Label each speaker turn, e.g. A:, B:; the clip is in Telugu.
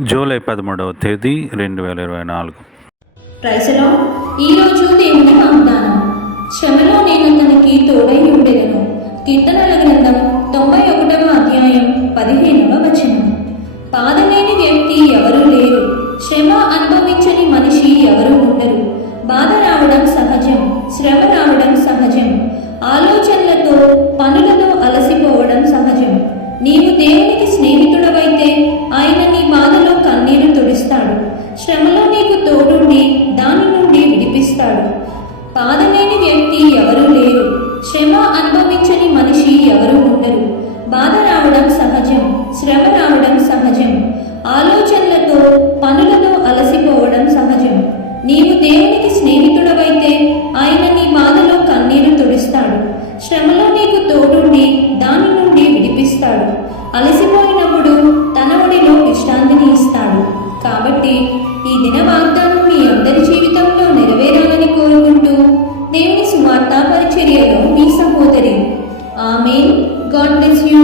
A: జూలై పదమూడవ తేదీ రెండు వేల ఇరవై నాలుగు.
B: ప్రైసలో ఈరోజు దేవుని వాగ్దానం. శ్రమలో నేను తనకి తోడై ఉండేదను. కీర్తనల గ్రంథం తొంభై ఒకటవ అధ్యాయం పదిహేనవ వచనం. పాదలేని వ్యక్తి బాధలేని వ్యక్తి ఎవరూ లేరు. శ్రమ అనుభవించని మనిషి ఎవరూ ఉండరు. బాధ రావడం సహజం శ్రమ రావడం సహజం. ఆలోచనలతో పనులతో అలసిపోవడం సహజం. నీవు దేవునికి స్నేహితుడవైతే ఆయన నీ బాధలో కన్నీరు తుడిస్తాడు. శ్రమలో నీకు తోడుండి దాని నుండి విడిపిస్తాడు. అలసిపోయినప్పుడు తన ఒడిలో విశ్రాంతిని ఇస్తాడు. కాబట్టి ఈ దిన వాగ్దానం మీ అందరి വാർത്താ പരിചര്യയിലും ഈ സഹോദരി ആമേൻ. God bless you